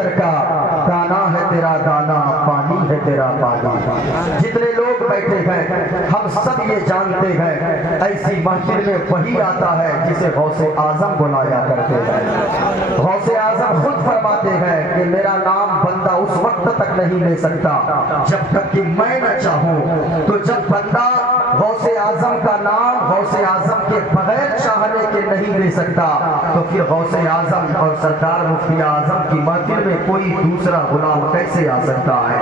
سمندر کا، دانا ہے تیرا دانا، پانی ہے تیرا پانی۔ جتنے لوگ بیٹھے ہیں ہم سب یہ جانتے ہیں ایسی محفل میں وہی آتا ہے جسے غوث اعظم بلایا کرتے ہیں۔ غوث اعظم خود فرماتے ہیں کہ میرا نام بندہ اس وقت تک نہیں لے سکتا جب تک کہ میں نہ چاہوں۔ تو جب بندہ غوث اعظم کا نام غوث اعظم کے بغیر چاہنے کے نہیں لے سکتا تو پھر غوث اعظم اور سرکار مفتی اعظم کی محفل میں کوئی دوسرا غلام کیسے آ سکتا ہے؟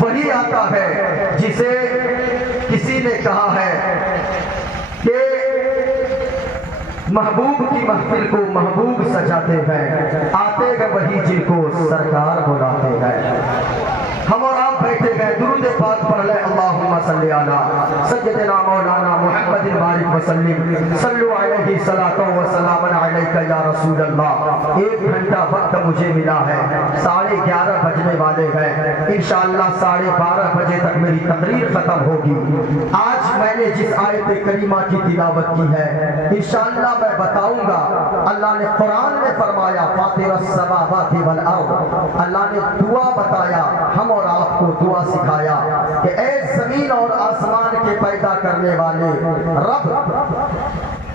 وہی آتا ہے جسے کسی نے کہا ہے کہ محبوب کی محفل کو محبوب سجاتے ہیں، آتے گا وہی جن کو سرکار بلاتے ہیں۔ ہم اور آپ بیٹھے گئے، درود پاک پڑھ لیں، اللہم صلی علی سیدنا مولانا محمد بارک وسلم، صلو علیہ صلاۃ و سلام علیک یا رسول اللہ۔ 1 گھنٹہ وقت مجھے ملا ہے، 11:30 بجنے والے ہیں، انشاءاللہ 12:30 بجے تک میری تقریر ختم ہوگی۔ آج میں نے جس آیت کریمہ کی تلاوت کی ہے انشاءاللہ میں بتاؤں گا، اللہ نے قرآن میں فرمایا فاطر السماوات والارض، اللہ نے دعا بتایا، ہم اور آپ کو دعا سکھایا کہ اے زمین اور آسمان کے پیدا کرنے والے رب،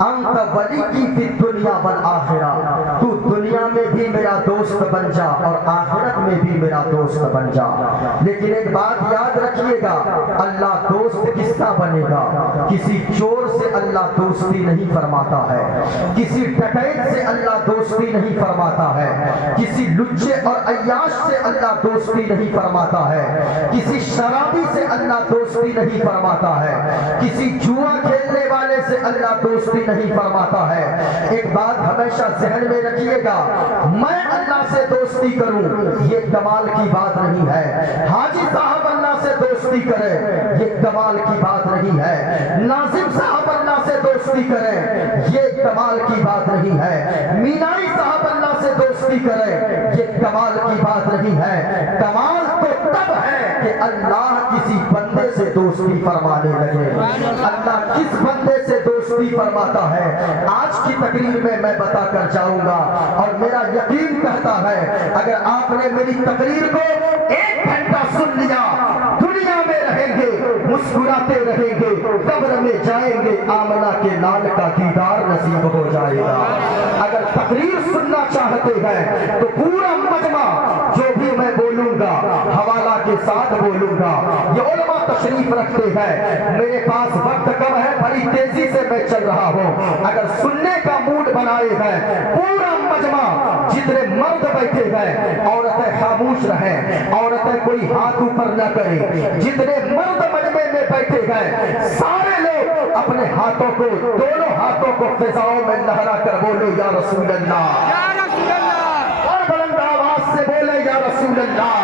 انت ولی کی فی الدنیا والآخرہ، تو دنیا میں بھی میرا دوست بن جا اور آخرت میں بھی میرا دوست بن جا۔ لیکن ایک بات یاد رکھیے گا، اللہ دوست کس کا بنے گا؟ کسی چور سے اللہ دوستی نہیں فرماتا ہے، کسی ڈکیت سے اللہ دوستی نہیں فرماتا ہے، کسی لچے اور عیاش سے اللہ دوستی نہیں فرماتا ہے، کسی شرابی سے اللہ دوستی نہیں فرماتا ہے، کسی جوا کھیلنے والے سے اللہ دوستی نہیں فرماتا ہے۔ ایک بات ہمیشہ ذہن میں رکھیے گا، میں اللہ سے دوستی کروں یہ کمال کی بات نہیں ہے، حاجی صاحب اللہ سے دوستی کرے یہ کمال کی بات نہیں ہے، ناظم صاحب اللہ سے دوستی کرے یہ کمال کی بات نہیں ہے، مینائی صاحب اللہ سے دوستی کرے یہ کمال کی بات نہیں ہے۔ کمال تو تب ہے کہ اللہ کسی بندے سے دوستی فرمانے لگے۔ اللہ کس بندے سے دوستی فرماتا ہے آج کی تقریر میں بتا کر جاؤں گا، اور میرا یقین کہتا ہے اگر آپ نے میری تقریر کو 1 گھنٹہ سن لیا، دنیا میں رہیں گے مسکراتے رہیں گے، قبر میں جائیں گے آمنہ کے لال کا دیدار نصیب ہو جائے گا۔ اگر تقریر سننا چاہتے ہیں تو پورا مجمع جو بھی میں بولوں گا حوالہ کے ساتھ بولوں گا۔ یہ علماء تشریف رکھتے ہیں، میرے پاس وقت کم ہے، بڑی تیزی سے میں چل رہا ہوں۔ اگر سننے کا موڈ بنائے ہیں پورا مجمع، جتنے مرد بیٹھے ہیں عورتیں خاموش رہیں، عورتیں کوئی ہاتھ اوپر نہ کریں، جتنے مرد مجمع میں بیٹھے ہیں سارے لوگ اپنے ہاتھوں کو، دونوں ہاتھوں کو فضاؤں میں لہرا کر بولو یا رسول اللہ، اور بلند آواز سے بولے یا رسول اللہ۔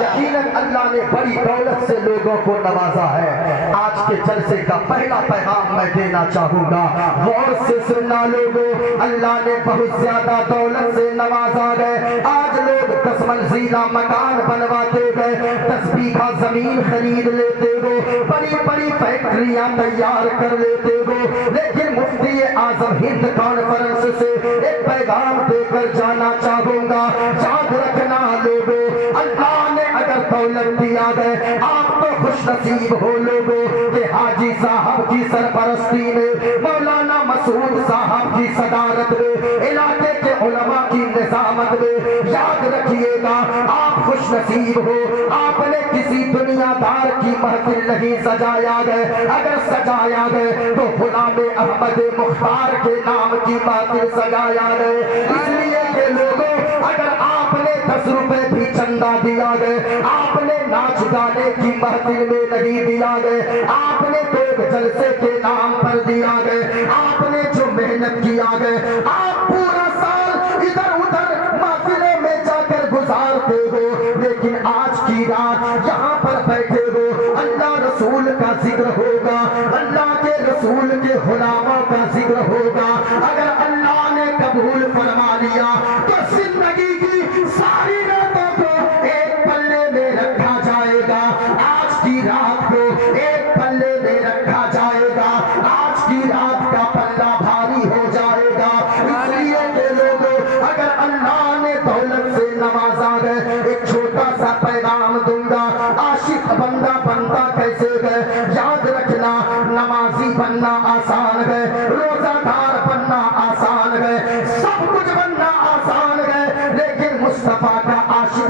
یقیناً اللہ نے بڑی دولت سے لوگوں کو نوازا ہے۔ آج کے جلسے کا پہلا پیغام میں دینا چاہوں گا، غور سے سننا لوگوں، اللہ نے بہت زیادہ دولت سے نوازا ہے۔ آج لوگ 10 منزلہ مکان بنواتے گئے، 10 بیگھہ زمین خرید لیتے ہو، بڑی بڑی فیکٹریاں تیار کر لیتے ہو، لیکن مفتی اعظم ہند کانفرنس سے ایک پیغام دے کر جانا چاہوں گا، یاد رکھنا لوگوں، اللہ نے اگر دولت دیا ہے آپ تو خوش نصیب ہو لوگوں کہ حاجی صاحب کی سرپرستی میں، مولانا مسعود صاحب کی صدارت میں، علاقے کے علماء کی نظامت میں، یاد رکھیے گا آپ خوش نصیب ہو۔ آپ نے کسی دنیا دار کی محفل نہیں سجایا گئے، اگر سجایا گئے تو غلام احمد مختار کے نام کی محفل سجایا گئے۔ اس لیے کہ لوگوں اگر آپ نے 10 روپے بھی چندہ دیا گئے، آپ نے ناچ گانے کی محفل میں نہیں دیا گئے، آپ نے تو جلسے کے نام پر دیا گئے، آپ نے جو محنت کیا گئے، آپ پورا سال ادھر ادھر محفلوں میں جا کر گزارتے ہو، لیکن آج کی رات یہاں پر بیٹھے ہو، اللہ رسول کا ذکر ہوگا، اللہ کے رسول کے غلاموں کا ذکر ہوگا، اگر اللہ نے قبول فرما لیا تو زندگی کی ساری راتوں کو ایک پلے میں رکھا جائے گا، آج کی رات کو ایک پلے میں رکھا جائے گا، آج کی رات کا پلہ بھاری ہو جائے گا۔ اس لیے کہ لوگوں اگر اللہ نے دولت سے نوازا